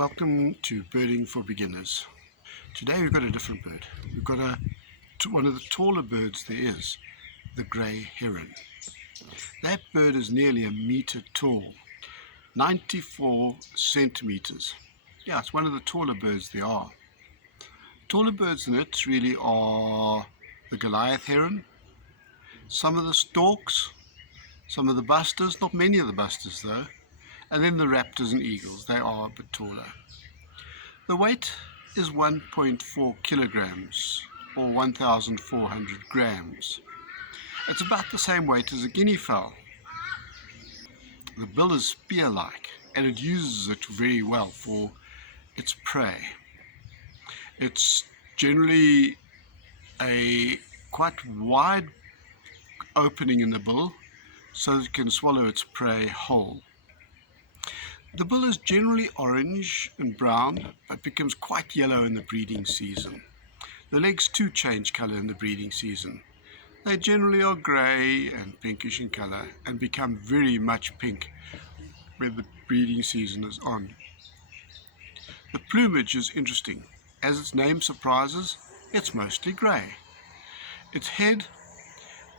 Welcome to Birding for Beginners. Today we've got a different bird. We've got one of the taller birds there is, the grey heron. That bird is nearly a metre tall, 94 centimetres. Yeah, it's one of the taller birds there are. Taller birds than it really are the Goliath heron, some of the storks, some of the busters, not many of the busters though, and then the raptors and eagles. They are a bit taller. The weight is 1.4 kilograms or 1,400 grams. It's about the same weight as a guinea fowl. The bill is spear-like and it uses it very well for its prey. It's generally a quite wide opening in the bill so that it can swallow its prey whole. The bill is generally orange and brown, but becomes quite yellow in the breeding season. The legs too change colour in the breeding season. They generally are grey and pinkish in colour and become very much pink when the breeding season is on. The plumage is interesting. As its name surprises, it's mostly grey. Its head,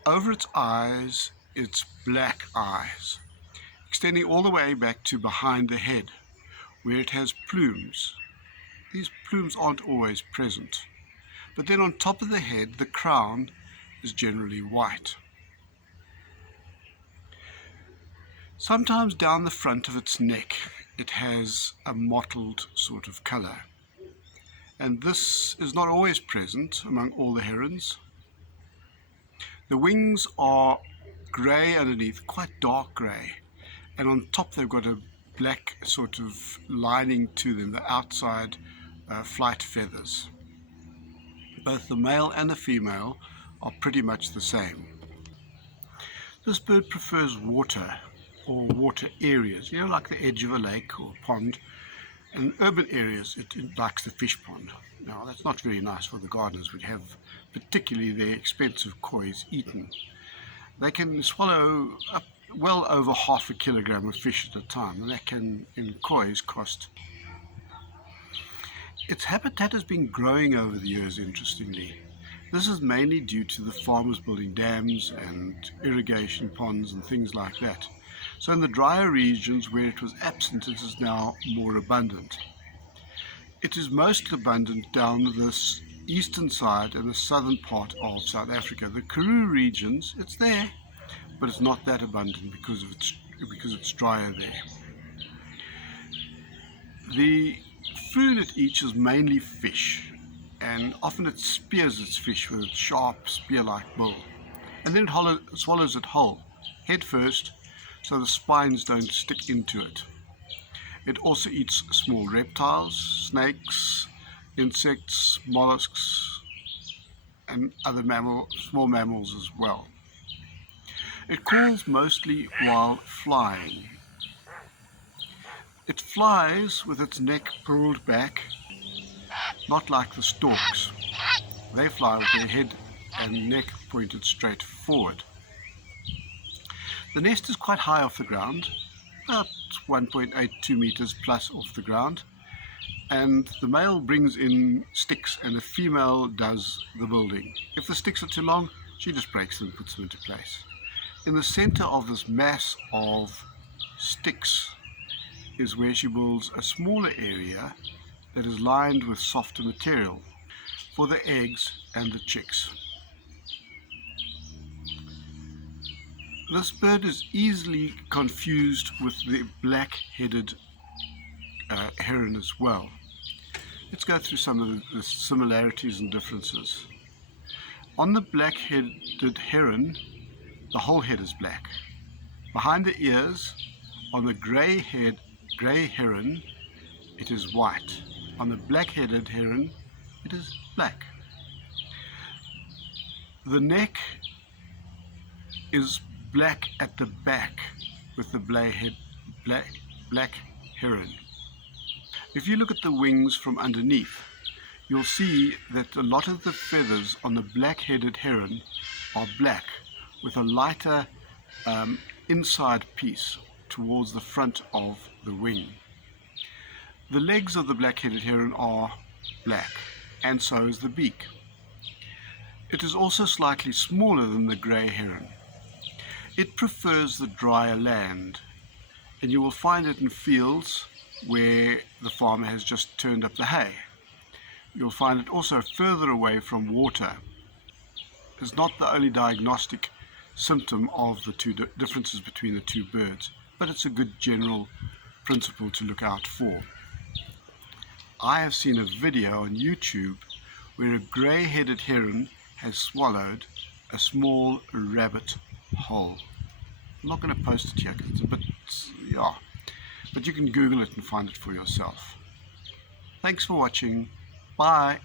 over its eyes, it's black eyes, extending all the way back to behind the head, where it has plumes. These plumes aren't always present, but then on top of the head, the crown is generally white. Sometimes down the front of its neck, it has a mottled sort of colour, and this is not always present among all the herons. The wings are grey underneath, quite dark grey, and on top they've got a black sort of lining to them, the outside flight feathers. Both the male and the female are pretty much the same. This bird prefers water or water areas, like the edge of a lake or a pond. And in urban areas it likes the fish pond. Now that's not very nice for the gardeners, which have particularly their expensive koi's eaten. They can swallow up well over half a kilogram of fish at a time, and that can, in koi's, cost. Its habitat has been growing over the years, interestingly. This is mainly due to the farmers building dams and irrigation ponds and things like that. So in the drier regions where it was absent, it is now more abundant. It is most abundant down this eastern side and the southern part of South Africa. The Karoo regions, it's there, but it's not that abundant because it's drier there. The food it eats is mainly fish, and often it spears its fish with its sharp spear-like bill, and then it swallows it whole, head first, so the spines don't stick into it. It also eats small reptiles, snakes, insects, mollusks, and other small mammals as well. It calls mostly while flying. It flies with its neck pulled back, not like the storks. They fly with their head and neck pointed straight forward. The nest is quite high off the ground, about 1.82 meters plus off the ground, and the male brings in sticks and the female does the building. If the sticks are too long, she just breaks them and puts them into place. In the center of this mass of sticks is where she builds a smaller area that is lined with softer material for the eggs and the chicks. This bird is easily confused with the black-headed heron as well. Let's go through some of the similarities and differences. On the black-headed heron, the whole head is black. Behind the ears, on the grey heron, it is white. On the black-headed heron, it is black. The neck is black at the back with the black heron. If you look at the wings from underneath, you'll see that a lot of the feathers on the black-headed heron are black, with a lighter inside piece towards the front of the wing. The legs of the black-headed heron are black, and so is the beak. It is also slightly smaller than the grey heron. It prefers the drier land, and you will find it in fields where the farmer has just turned up the hay. You'll find it also further away from water. It's not the only diagnostic symptom of the two differences between the two birds, but it's a good general principle to look out for. I have seen a video on YouTube where a grey-headed heron has swallowed a small rabbit whole. I'm not going to post it here because it's a bit, but you can Google it and find it for yourself. Thanks for watching. Bye.